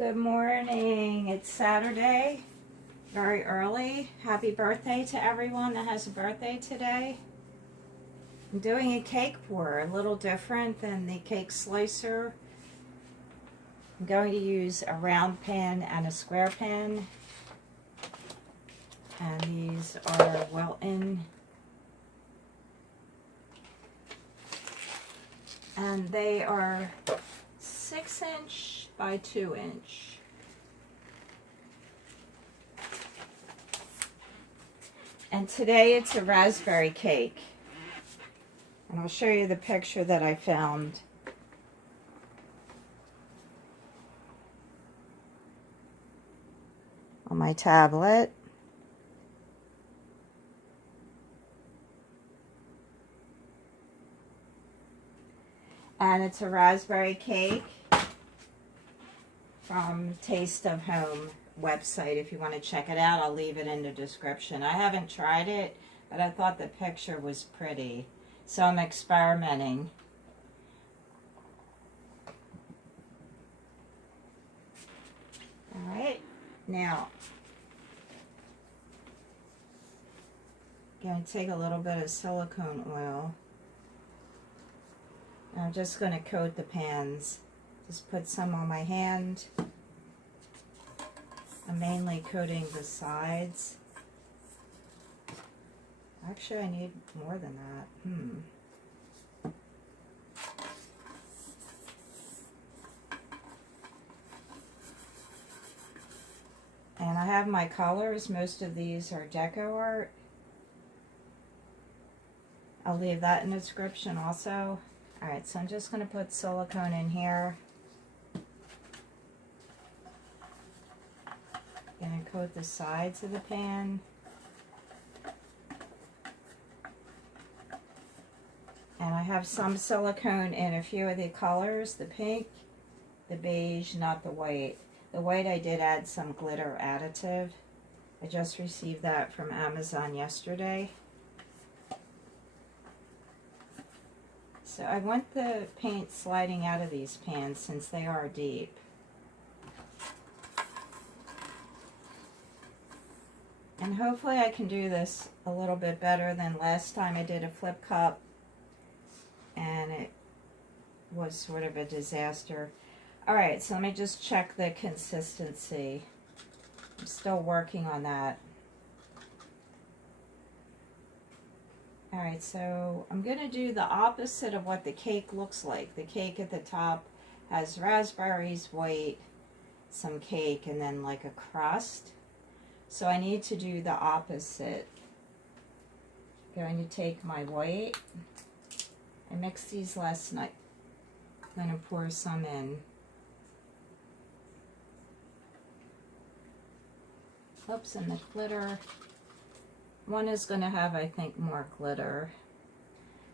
Good morning. It's Saturday, very early. Happy birthday to everyone that has a birthday today. I'm doing a cake pour, a little different than the cake slicer. I'm going to use a round pan and a square pan. And these are Wilton. And they are 6" by 2". And today it's a raspberry cake. And I'll show you the picture that I found. On my tablet. And it's a raspberry cake from Taste of Home website. If you want to check it out, I'll leave it in the description. I haven't tried it, but I thought the picture was pretty. So I'm experimenting. Alright, now I'm going to take a little bit of silicone oil. I'm just going to coat the pans. Just put some on my hand. I'm mainly coating the sides. Actually, I need more than that. And I have my colors. Most of these are DecoARt. I'll leave that in the description also. Alright, so I'm just going to put silicone in here. Going to coat the sides of the pan. And I have some silicone in a few of the colors, the pink, the beige, not the white. The white I did add some glitter additive. I just received that from Amazon yesterday. So I want the paint sliding out of these pans since they are deep. And hopefully I can do this a little bit better than last time I did a flip cup and it was sort of a disaster. Alright, so let me just check the consistency. I'm still working on that. Alright, so I'm going to do the opposite of what the cake looks like. The cake at the top has raspberries, white, some cake, and then like a crust. So I need to do the opposite. I'm going to take my white. I mixed these last night. I'm going to pour some in. Oops, and the glitter. One is going to have, I think, more glitter.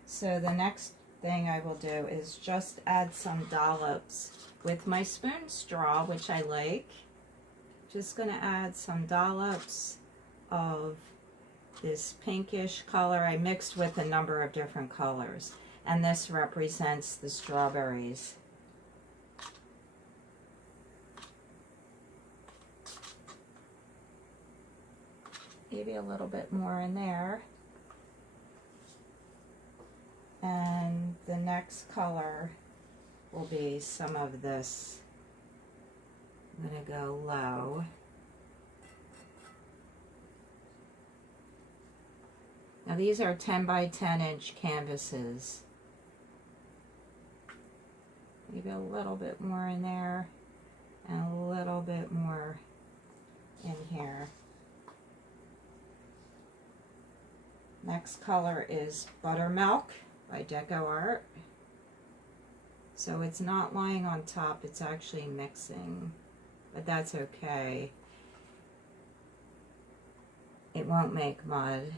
So the next thing I will do is just add some dollops with my spoon straw, which I like. Just going to add some dollops of this pinkish color. I mixed with a number of different colors. And this represents the strawberries. Maybe a little bit more in there. And the next color will be some of this. I'm going to go low. Now these are 10 by 10 inch canvases. Maybe a little bit more in there and a little bit more in here. Next color is Buttemilk by DecoARt. So it's not lying on top, it's actually mixing, but that's okay. It won't make mud.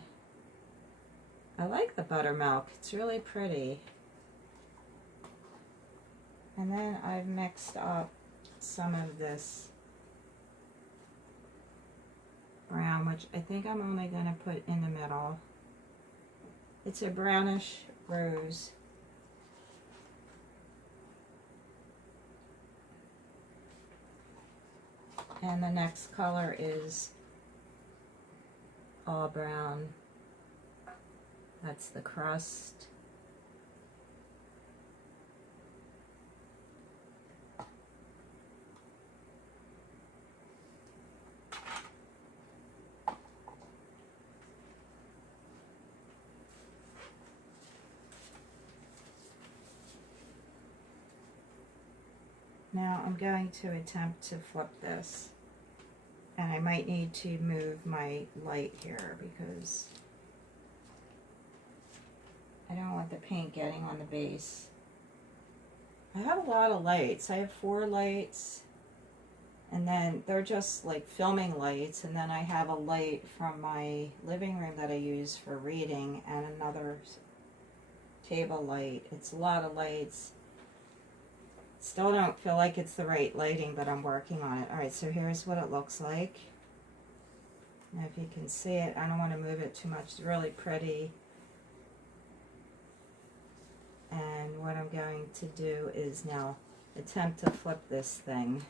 I like the Buttemilk, it's really pretty. And then I've mixed up some of this brown, which I think I'm only going to put in the middle. It's a brownish rose. And the next color is all brown. That's the crust. Now I'm going to attempt to flip this, and I might need to move my light here because I don't want the paint getting on the base. I have a lot of lights. I have 4 lights, and then they're just like filming lights, and then I have a light from my living room that I use for reading, and another table light. It's a lot of lights. Still don't feel like it's the right lighting, but I'm working on it. Alright, so here's what it looks like. Now if you can see it, I don't want to move it too much. It's really pretty. And what I'm going to do is now attempt to flip this thing.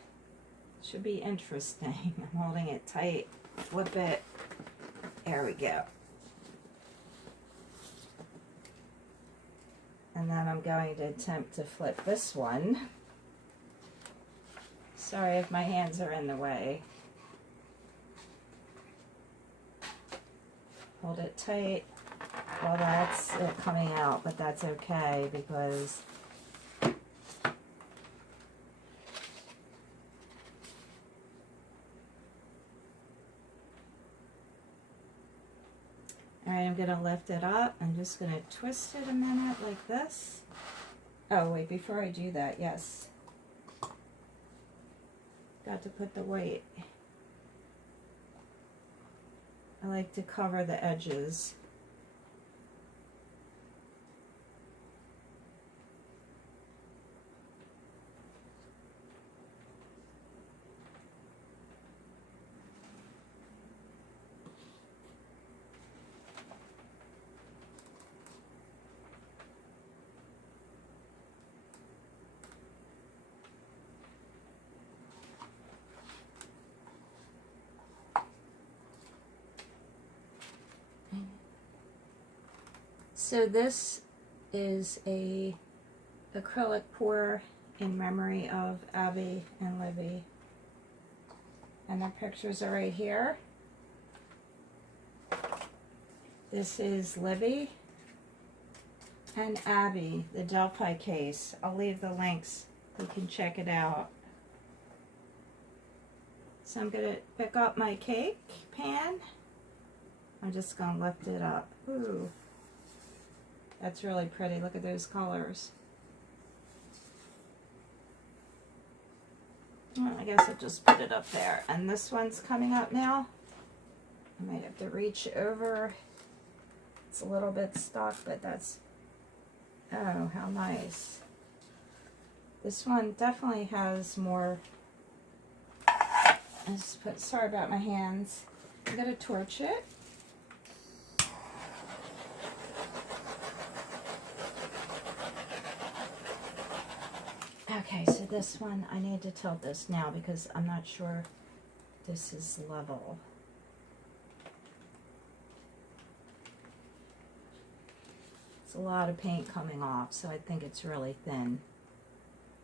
Should be interesting. I'm holding it tight. Flip it. There we go. And then I'm going to attempt to flip this one. Sorry if my hands are in the way. Hold it tight. Well, that's it coming out, but that's okay because alright, I'm going to lift it up. I'm just going to twist it a minute like this. Oh, wait, before I do that, yes. Got to put the white. I like to cover the edges. So this is a acrylic pour in memory of Abby and Libby. And the pictures are right here. This is Libby and Abby, the Delphi case. I'll leave the links. You can check it out. So I'm going to pick up my cake pan. I'm just going to lift it up. Ooh. That's really pretty. Look at those colors. Well, I guess I'll just put it up there. And this one's coming up now. I might have to reach over. It's a little bit stuck, but that's... Oh, how nice. This one definitely has more... I just put... Sorry about my hands. I'm going to torch it. Okay, so this one, I need to tilt this now because I'm not sure this is level. It's a lot of paint coming off, so I think it's really thin,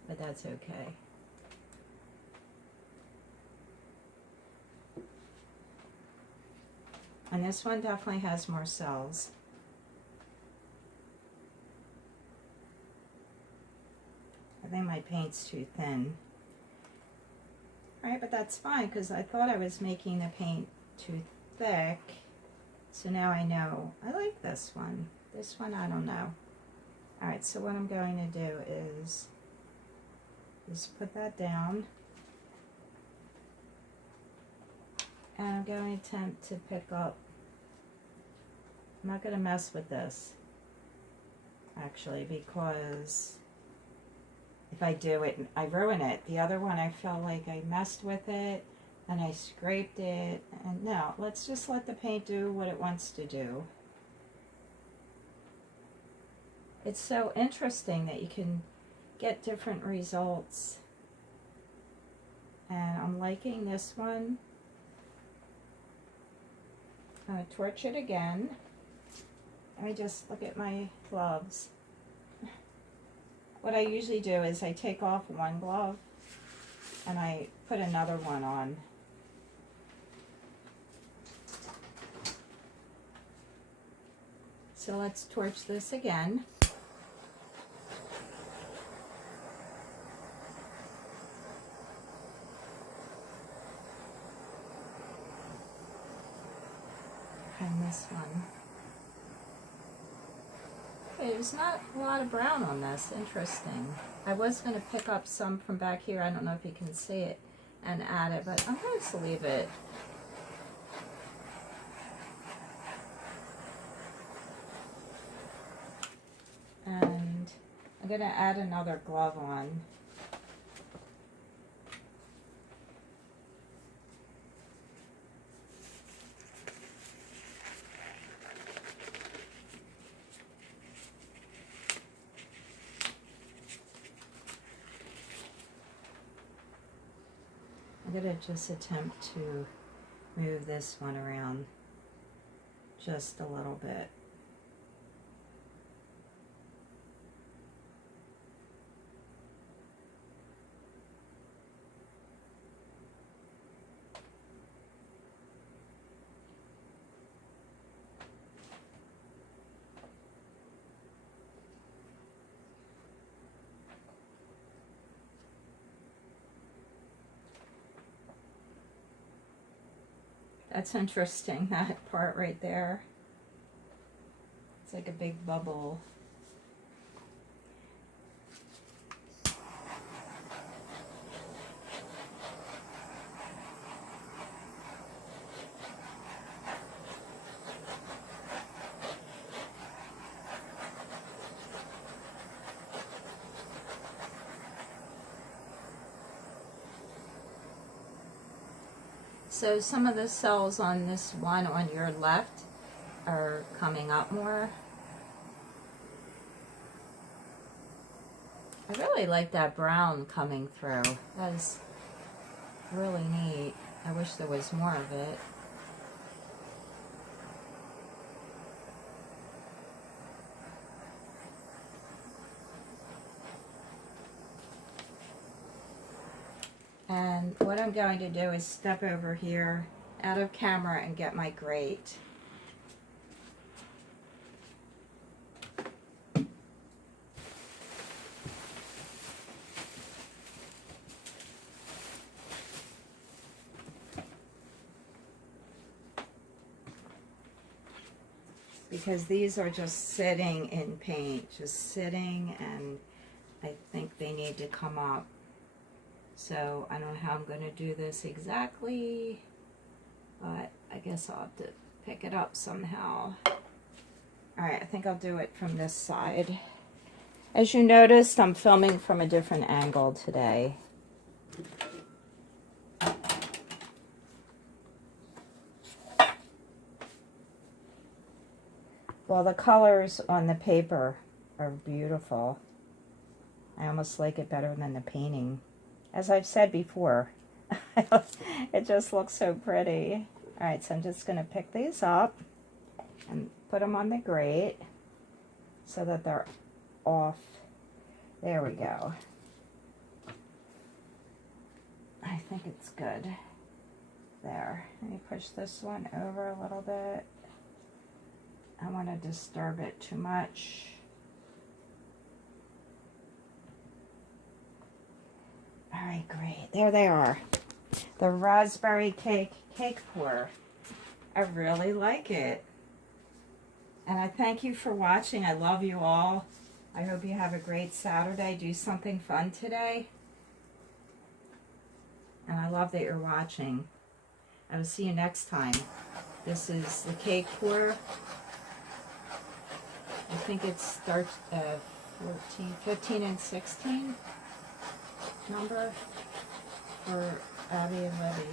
but that's okay. And this one definitely has more cells. I think my paint's too thin. Alright, but that's fine because I thought I was making the paint too thick. So now I know. I like this one. This one, I don't know. Alright, so what I'm going to do is just put that down. And I'm going to attempt to pick up. I'm not going to mess with this, actually, because if I do it, I ruin it. The other one, I felt like I messed with it, and I scraped it, and no, let's just let the paint do what it wants to do. It's so interesting that you can get different results And I'm liking this one. I'm going to torch it again. Let me just look at my gloves. What I usually do is I take off one glove and I put another one on. So let's torch this again. And this one. Okay, there's not a lot of brown on this. Interesting. I was going to pick up some from back here. I don't know if you can see it and add it, but I'm going to leave it. And I'm going to add another glove on. I'm going to just attempt to move this one around just a little bit. That's interesting, that part right there. It's like a big bubble. So some of the cells on this one on your left are coming up more. I really like that brown coming through. That is really neat. I wish there was more of it. And what I'm going to do is step over here out of camera and get my grate. Because these are just sitting in paint, just sitting, and I think they need to come up. So I don't know how I'm going to do this exactly, but I guess I'll have to pick it up somehow. Alright, I think I'll do it from this side. As you noticed, I'm filming from a different angle today. Well, the colors on the paper are beautiful. I almost like it better than the painting. As I've said before, it just looks so pretty. Alright, so I'm just going to pick these up and put them on the grate so that they're off. There we go. I think it's good. There. Let me push this one over a little bit. I don't want to disturb it too much. Alright, great. There they are. The raspberry cake pour. I really like it. And I thank you for watching. I love you all. I hope you have a great Saturday. Do something fun today. And I love that you're watching. I will see you next time. This is the cake pour. I think it starts 15 and 16 number for Abby and Libby.